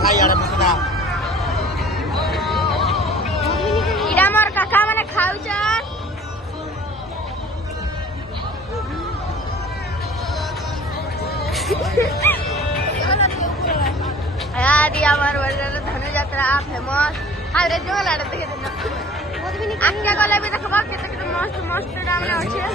देखा यार मुसना इडा मोर काका माने खाउछन आदि हमार वर्जन धनु यात्रा फेमस आरे जो लाडे देखे दिन आक्का गले भी देखबा केते केते मस्त मस्त डामने अछि